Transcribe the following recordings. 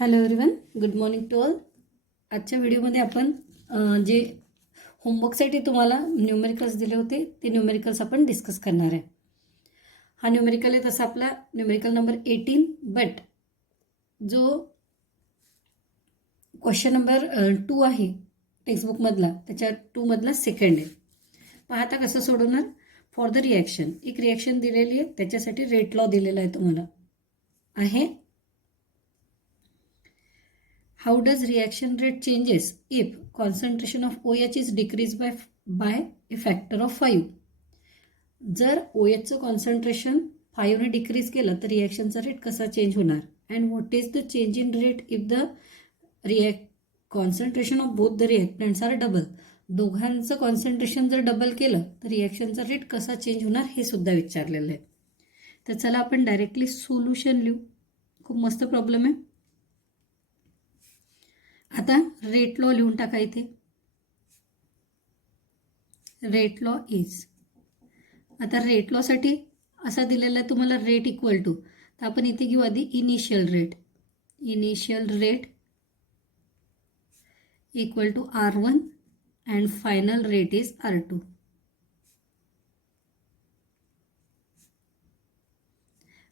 Hello everyone, good morning to all. आजच्या व्हिडिओमध्ये आपण जे होमवर्कसाठी तुम्हाला न्यूमेरिकल्स दिले होते ते न्यूमेरिकल्स आपण डिस्कस करणार आहे. हा न्यूमेरिकल आहे तसा आपला न्यूमेरिकल नंबर 18, बट जो क्वेश्चन नंबर 2 आहे टेक्स्टबुकमधला त्याच्या 2 मधला सेकंड आहे. पाहता कसं सोडवणार. फॉर द रिॲक्शन एक रिॲक्शन दिलेली आहे, त्याच्यासाठी रेट लॉ दिलेला आहे तुम्हाला आहे. How does reaction rate changes if concentration of OH is decreased by a factor of 5? जर OHचं कॉन्सन्ट्रेशन 5 ने डिक्रीज केलं तर रिॲक्शनचा रेट कसा चेंज होणार. And what is the change in rate if the concentration of both the reactants are double. दोघांचं concentration जर double केलं तर रिॲक्शनचा रेट कसा चेंज होणार हे सुद्धा विचारलेलं आहे. तर चला आपण डायरेक्टली सोल्युशन लिहू. खूप मस्त प्रॉब्लेम आहे. आता रेट लॉ लिहून टाका इथे. रेट लॉ इज, आता रेट लॉसाठी असा दिलेला आहे तुम्हाला रेट इक्वल टू, तर आपण इथे घेऊ आधी initial rate. Initial rate equal to R1 and final rate is R2.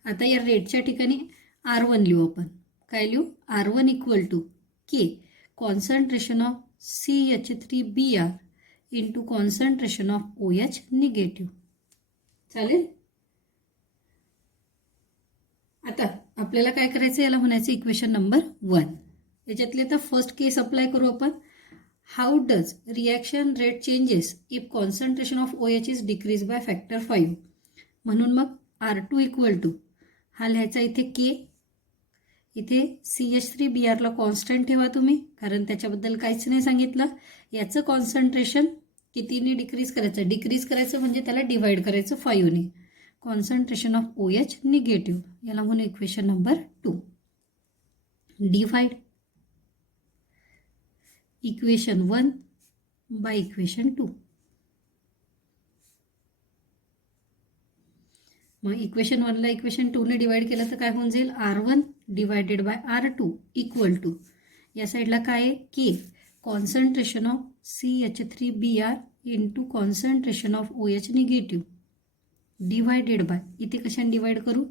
आता या रेटच्या ठिकाणी R1 लिहू आपण. काय लिहू. R1 equal to K concentration of CH3Br into concentration of OH negative. चालेल. आता आपल्याला काय करायचं, याला म्हणायचं इक्वेशन नंबर 1. याच्यातले तर फर्स्ट केस अप्लाय करू आपण. How does reaction rate changes if concentration of OH is decrease by factor 5. म्हणून मग R2 इक्वल टू हा लिहायचा इथे K. इथे CH3Brला कॉन्स्टंट ठेवा तुम्ही, कारण त्याच्याबद्दल काहीच नाही सांगितलं. याचं कॉन्सन्ट्रेशन कितीने डिक्रीज करायचं. डिक्रीज करायचं म्हणजे त्याला डिवाइड करायचं 5 ने. कॉन्सन्ट्रेशन ऑफ OH निगेटिव्ह, याला म्हणू equation number 2. Divide equation 1 by equation 2. मग इक्वेशन 1ला इक्वेशन 2 ने डिवाइड केलं तर काय होऊन जाईल. R1 divided by R2 equal to, या साईडला काय आहे K concentration of CH3Br into concentration of OH negative divided by, इथे कशाने डिवाइड करू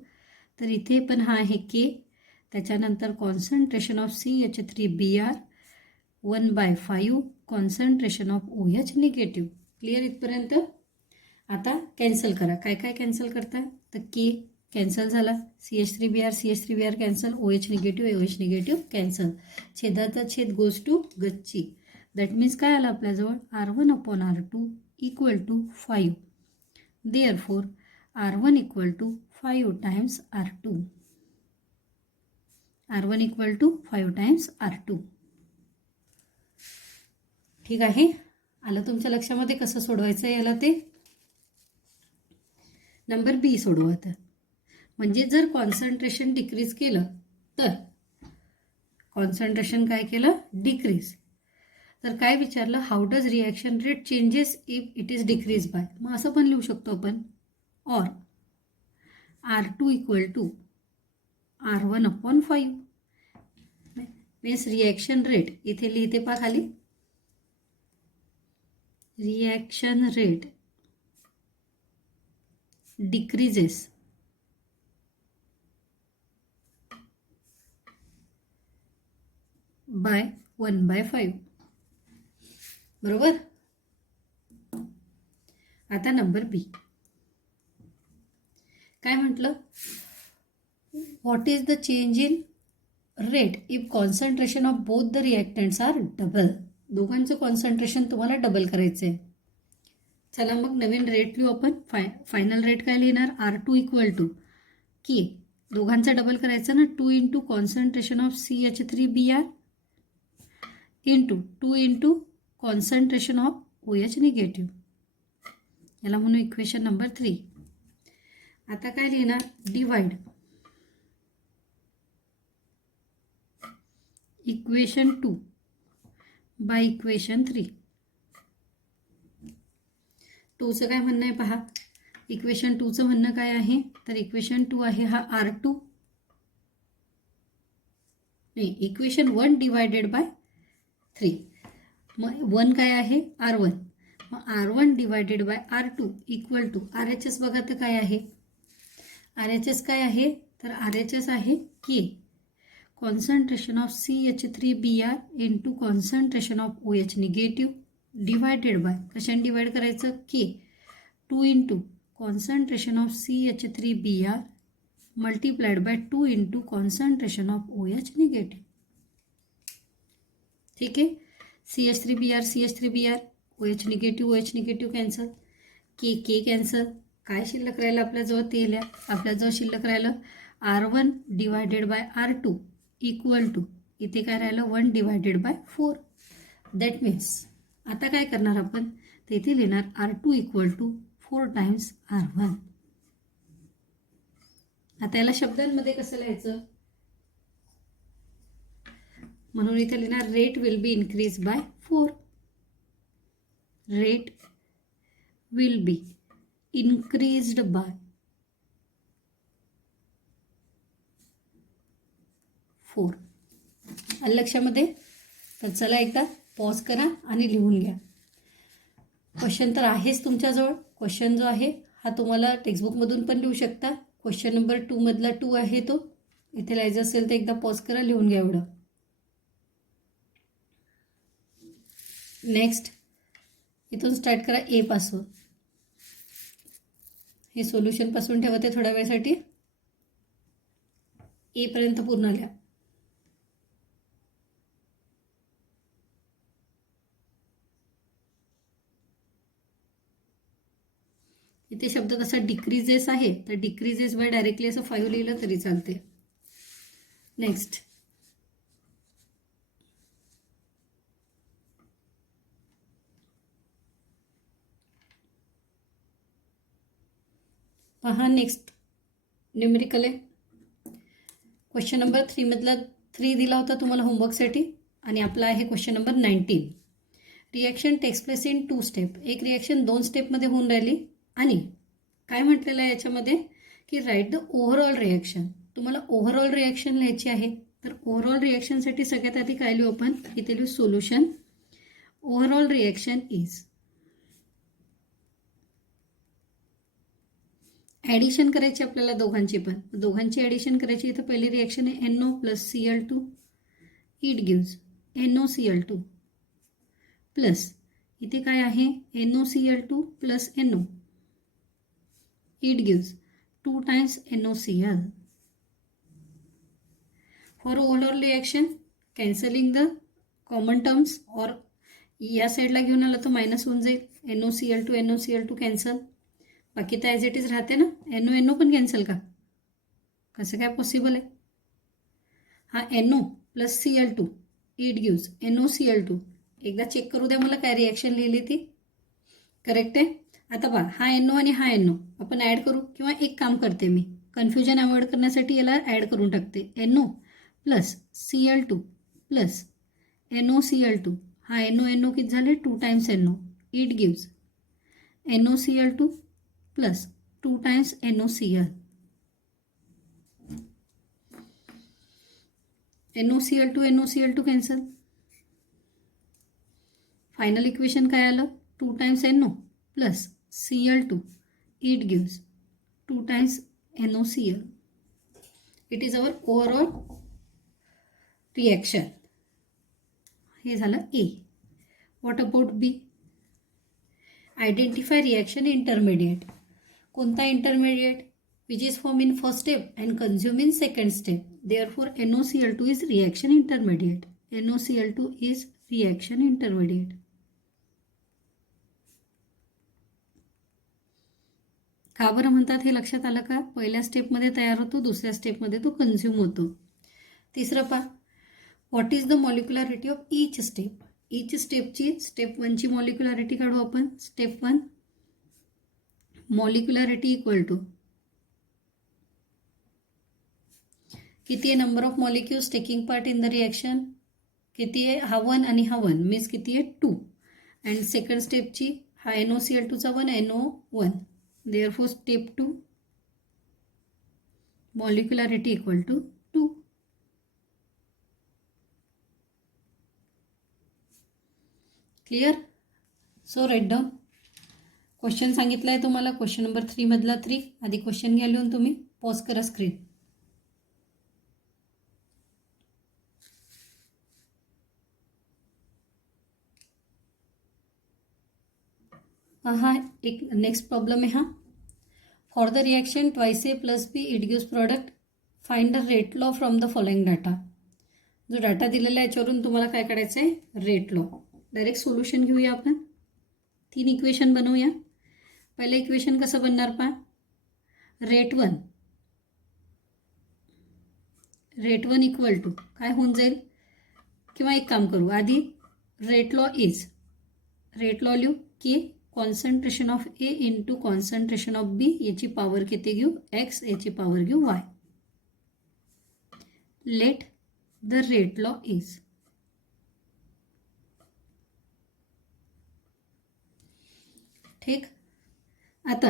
तर इथे पण हा आहे K, त्याच्यानंतर concentration of CH3Br 1/5 concentration of OH negative. Clear इथपर्यंत. आता कॅन्सल करा. काय काय कॅन्सल करता तर K कॅन्सल झाला, CH3Br cancel, OH negative cancel. छेदाचा छेद गोज टू गच्ची. दॅट मीन्स काय आलं आपल्याजवळ R1/R2 equal to 5. Therefore R1 equal to 5 times R2. R1 equal to 5 times R2. ठीक आहे. आलं तुमच्या लक्षामध्ये कसं सोडवायचं याला ते. नंबर बी सोडवा आता. म्हणजे जर कॉन्सन्ट्रेशन डिक्रीज केलं तर कॉन्सन्ट्रेशन काय केलं डिक्रीज, तर काय विचारलं how does reaction rate changes if it is decrease by. मग असं पण लिहू शकतो आपण. Or R2 equal to R1/5 means reaction rate इथे लिहिते पहा खाली. Reaction rate decreases by 1/5. बरोबर. आता नंबर बी काय म्हटलं. What is the change in rate if concentration of both the reactants are double. दोघांचं कॉन्सन्ट्रेशन तुम्हाला डबल करायचं आहे. चला मग नवीन रेट लिहू आपण. फायनल रेट काय लिहिणार. R2 इक्वल टू K, दोघांचा डबल करायचं ना, 2 into concentration of CH3Br into 2 into concentration of OH negative, याला म्हणू इक्वेशन नंबर 3. आता काय लिहिणार. Divide equation 2 by equation 3. 2चं काय म्हणणं आहे पहा. इक्वेशन 2चं म्हणणं काय आहे तर इक्वेशन 2 आहे हा R2 नाही, इक्वेशन 1 डिवायडेड बाय 3. मग 1 काय आहे R1. मग R1 divided by R2 equal to RHS बघा तर काय आहे. RHS काय आहे तर RHS आहे K, concentration of CH3Br into concentration of OH negative divided by कशाने डिवाइड करायचं K 2 into concentration of CH3Br multiplied by 2 into concentration of OH negative. ठीक आहे. CH3Br OH negative cancel, K cancel. काय शिल्लक राहिलं आपल्याजवळ ते लिहा. आपल्याजवळ शिल्लक राहिलं R1 divided by R2 equal to इथे काय राहिलं 1 डिवायडेड बाय 4. दॅट मीन्स आता काय करणार आपण तर इथे लिहिणार R2 equal to 4 times R1. आता याला शब्दांमध्ये कसं लिहायचं म्हणून इथे लिहिणार rate will be increase by 4. Rate will be increased by 4. आलं लक्षामध्ये. तर चला एकदा पॉज करा आणि लिहून घ्या. क्वेश्चन तर आहेच तुमच्याजवळ. क्वेश्चन जो आहे हा तुम्हाला टेक्स्टबुकमधून पण लिहू शकता. क्वेश्चन नंबर 2 मधला 2 आहे तो. इथे लिहायचं असेल तर एकदा पॉज करा, लिहून घ्या एवढं. नेक्स्ट इथून स्टार्ट करा ए पासून. हे सोल्युशन पासून ठेवते थोड्या वेळासाठी. ए पर्यंत पूर्ण लिहा. इथे शब्द कसा डिक्रीजेस आहे तर डिक्रीजेस बाय डायरेक्टली असं 5 लिहिलं तरी चालते. नेक्स्ट पहा. नेक्स्ट न्यूमेरिकल आहे. क्वेश्चन नंबर 3 मधला 3 दिला होता तुम्हाला होमवर्कसाठी आणि आपला आहे question number 19. Reaction takes place in 2 step. एक रिॲक्शन 2 स्टेपमध्ये होऊन राहिली आणि काय म्हटलेलं आहे याच्यामध्ये की राईट द ओव्हरऑल रिॲक्शन. तुम्हाला ओव्हरऑल रिॲक्शन लिहायची आहे. तर ओव्हरऑल रिॲक्शनसाठी सगळ्यात आधी काय लिहू आपण इथे लिहू solution. Overall reaction is addition करायची आपल्याला दोघांची पण. दोघांची ॲडिशन करायची. इथं पहिली रिॲक्शन आहे NO plus Cl2. It gives NOCl2 plus इथे काय आहे NOCl2 plus NO. It gives 2 times NOCl. For overall reaction, cancelling the common terms or या साईडला घेऊन आलं तर मायनस होऊन जाईल. NOCl2 cancel. बाकी तर ॲज इट इज राहते ना. NO पण कॅन्सल का? कसं काय पॉसिबल आहे? हा NO plus Cl2 it gives NOCl2. एकदा चेक करू द्या मला काय रिॲक्शन लिहिली ती. करेक्ट आहे. आता पहा हा NO आणि हा NO आपण ॲड करू किंवा एक काम करते मी कन्फ्युजन अवॉइड करण्यासाठी याला ॲड करून टाकते. NO plus Cl2 plus NOCl2. हा NO किती झाले 2 times NO. It gives NOCl2 plus 2 times NOCl. NOCl2 cancel. Final equation काय आलं 2 times NO plus Cl2. It gives 2 times NOCl. It is our overall reaction. हे झालं A. What about B? Identify reaction intermediate. कोणता intermediate? Which is formed in first step and consumed in second step. Therefore, NOCl2 is reaction intermediate. NOCl2 is reaction intermediate. का बरं म्हणतात हे लक्षात आलं का? पहिल्या स्टेपमध्ये तयार होतो, दुसऱ्या स्टेपमध्ये तो कन्झ्युम होतो. तिसरं पहा. What is the molecularity of each step. Each स्टेपची स्टेप 1ची मॉलिक्युलॅरिटी काढू आपण. स्टेप 1 मॉलिक्युलॅरिटी इक्वल टू किती आहे number of molecules taking part in the reaction. किती आहे हा 1 आणि हा 1 मीन्स किती आहे 2. अँड सेकंड स्टेपची हा NOCl2चा 1 NO1. Therefore, step 2 molecularity equal to 2. Clear? So write down. Question सांगितला आहे तुम्हाला, क्वेश्चन नंबर 3 मधला 3. आधी क्वेश्चन घ्या लिहून, तुम्ही पॉज करा स्क्रीन. हा एक नेक्स्ट प्रॉब्लेम आहे हा. For the reaction twice A plus B it gives product, find the rate law from the following data. जो डाटा दिलेला आहे याच्यावरून तुम्हाला काय करायचं आहे? Rate law. डायरेक्ट सोल्युशन घेऊया आपण. 3 इक्वेशन बनवूया. पहिलं इक्वेशन कसं बनणार पहा. रेट वन इक्वल टू काय होऊन जाईल, किंवा एक काम करू, आधी रेट लॉ लिहू k concentration of a into concentration of b, याची पॉवर किती घेऊ? एक्स, याची पॉवर घेऊ y. Let the rate law is. ठीक. आता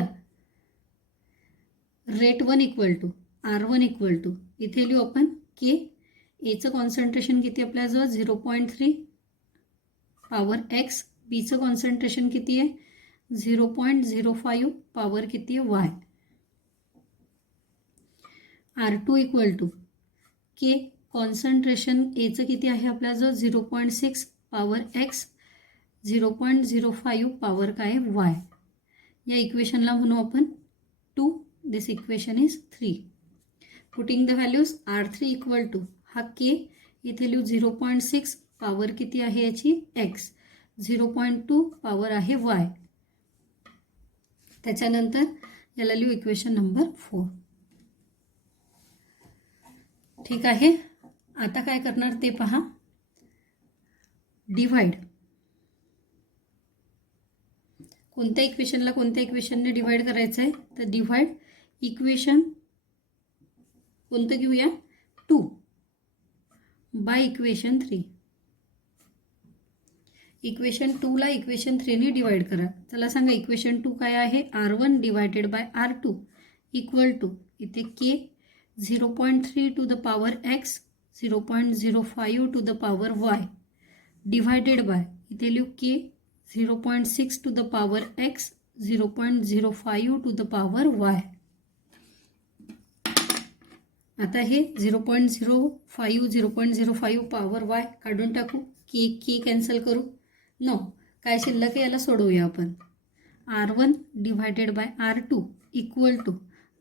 rate 1 equal to R1 equal to इथे लिहू आपण के. एचं कॉन्सन्ट्रेशन किती आपल्याजवळ? 0.3 पॉवर एक्स. बीचं कॉन्सन्ट्रेशन किती आहे? 0.05 पॉवर किती आहे? Y. R2 equal to k concentration एचं किती आहे आपल्याजवळ? 0.6 पॉवर एक्स, 0.05 पॉवर काय आहे? वाय. या इक्वेशनला म्हणू आपण 2. This equation is 3. Putting the values R3 equal to हा के इथे लिहू 0.6 पॉवर किती आहे याची? एक्स, 0.2 पॉवर आहे वाय. त्याच्यानंतर याला लिहू इक्वेशन नंबर 4. ठीक आहे. आता काय करणार ते पहा. डिवाइड. कोणत्या इक्वेशनला कोणत्या इक्वेशनने डिवाइड करायचं आहे? तर डिवाइड इक्वेशन कोणतं घेऊया? 2 बाय इक्वेशन 3. इक्वेशन 2 ला इक्वेशन 3 ने डिवाइड करा. चला सांगा इक्वेशन 2 काय आहे? R1 divided by R2 equal to इथे k 0.3 to the power x, 0.05 to the power y, divided by इथे लिहू k 0.6 to the power x, 0.05 to the power y. आता हे 0.05 पॉवर वाय काढून टाकू. के कॅन्सल करू. नो, काय शिल्लक आहे याला सोडवूया आपण. R1 divided by R2 equal to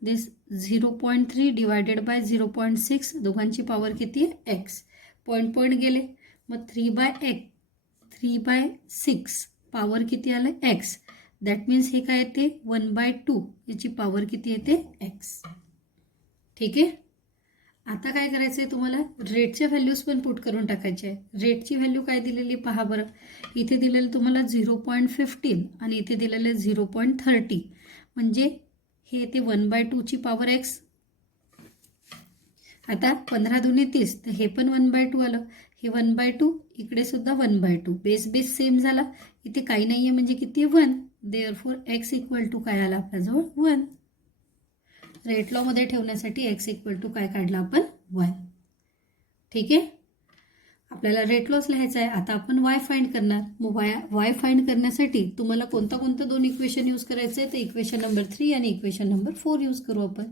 this 0.3 divided by 0.6, दोघांची पॉवर किती आहे? एक्स. पॉईंट गेले, मग 3/6 पॉवर किती आलं? एक्स. दॅट मीन्स हे काय येते? 1/2 याची पॉवर किती येते? एक्स. ठीक आहे. आता काय करायचं आहे तुम्हाला? रेटच्या व्हॅल्यूज पण पुट करून टाकायचे आहे. रेटची व्हॅल्यू काय दिलेली पहा बरं. इथे दिलेलं तुम्हाला 0.15 आणि इथे दिलेलं 0.30, म्हणजे हे येते 1/2 ची पॉवर एक्स. आता 15 दुनी 30, तर हे पण 1/2 आलं. हे 1/2, इकडे सुद्धा 1/2. बेस सेम झाला. इथे काही नाही आहे म्हणजे किती आहे? 1. देअरफॉर एक्स इक्वल टू काय आला आपल्याजवळ? 1. रेट लॉ मध्ये ठेवण्यासाठी एक्स इक्वल टू काय काढला आपण? 1. ठीक आहे. आपल्याला रेट लॉस लिहायचा आहे. आता आपण वाय फाइंड करणार. मग वाय फाइंड करण्यासाठी तुम्हाला कोणतं 2 इक्वेशन यूज करायचं आहे? तर इक्वेशन नंबर 3 आणि इक्वेशन नंबर 4 यूज करू आपण.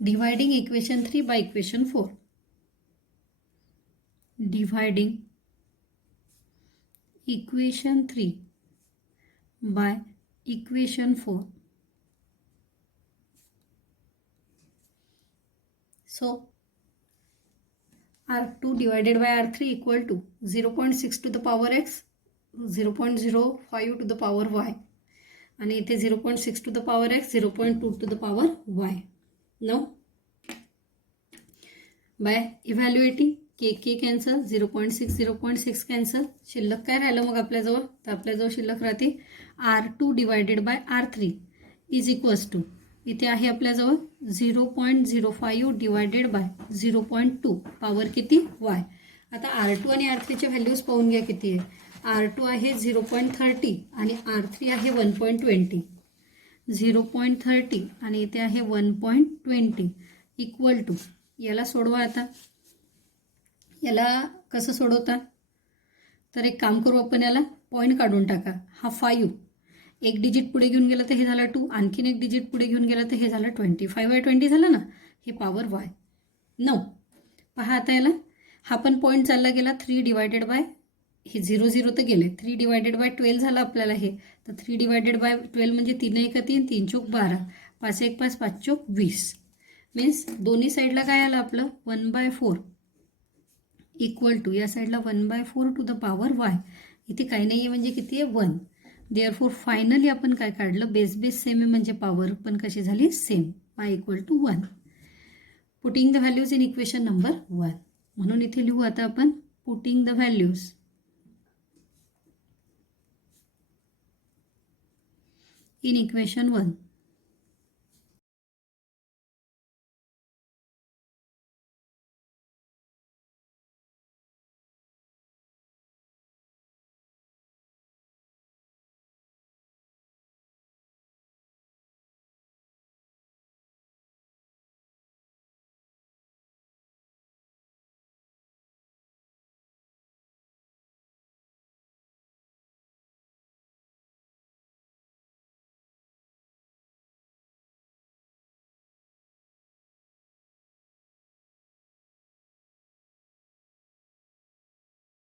Dividing equation 3 by equation 4. Dividing equation 3 by equation 4. So R2 divided by R3 equal to 0.6 to the power x, 0.05 to the power y, आणि इथे 0.6 to the power x, 0.2 to the power y. Now by evaluating k cancel, 0.6 cancel, शिल्लक काय राहिलं मग आपल्याजवळ? तर आपल्याजवळ शिल्लक राहते R2 divided by R3 is equals to इथे आहे आपल्याजवळ 0.05 डिवायडेड बाय 0.2 पॉवर किती? वाय. आता R2 आणि R3चे व्हॅल्यूज पाहून घ्या किती आहे. R2 आहे 0.30 आणि R3 आहे 1.20. 0.30 आणि इथे आहे 1.20 इक्वल टू, याला सोडवा. आता याला कसं सोडवता? तर एक काम करू आपण, याला पॉईंट काढून टाका. हा 5 एक डिजिट पुढे घेऊन गेला तर हे झालं 2, आणखीन एक डिजिट पुढे घेऊन गेला तर हे झालं 20. 5/20 झालं ना, हे पॉवर y. 9 पहा आता याला, हा पण पॉईंट चालला गेला 3 डिवायडेड बाय, हे 0 0 तर गेले, 3 डिवायडेड बाय 12 झालं आपल्याला हे. तर 3 डिवायडेड बाय 12 म्हणजे 3 1 3, 3 चोक 12, 5 1 5, 5 चोक 20. मीन्स दोन्ही साईडला काय आलं आपलं 1/4 इक्वल टू, या साईडला 1/4 टू द पॉवर y. इथे काही नाही आहे म्हणजे किती आहे 1. देअरफॉर फायनली आपण काय काढलं, बेस बेस सेम आहे म्हणजे पॉवर पण कशी झाली same, y equal to 1. Putting the values in equation number 1. म्हणून इथे लिहू आता आपण putting the values in equation 1.